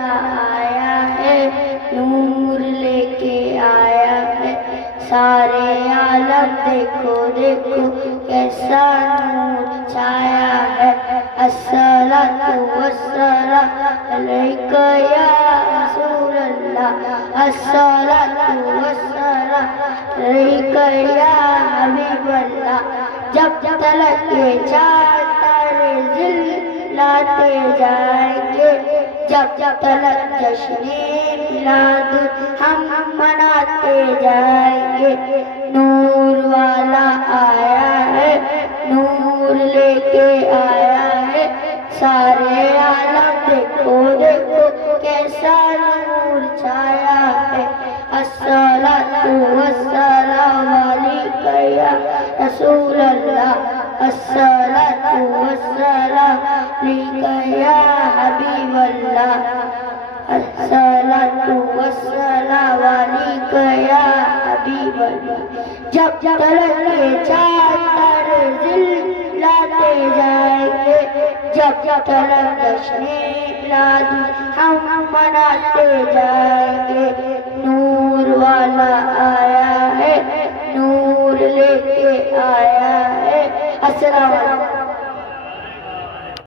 आया है, नूर लेके आया है सारे आलम। देखो देखो कैसा नूर छाया है। अस्सलातु वस्सलामु अलैका या रसूल अल्लाह, अस्सलातु वस्सलामु अलैका या हबीब अल्लाह। जब तलक ये चार तारे जिलाते जाएंगे, जब तलक जश्ने मिलाद हम मनाते जाएंगे। नूर वाला आया है, नूर लेके आया है सारे आलम। देखो देखो कैसा नूर छाया है। अस्सलातु वस्सलामु अलैका या रसूल अल्लाह, अस्सलातु वस्सलामु अलैका या हबीब अल्लाह, अस्सलातु वस्सलामु अलैका या हबीब अल्लाह। जब तलक ये चार तारे जिलाते जाएंगे, जब तलक जश्ने मिलाद हम मनाते जाएंगे। नूर वाला आया है, नूर लेके आया है। अस्सलाम वालेकुम।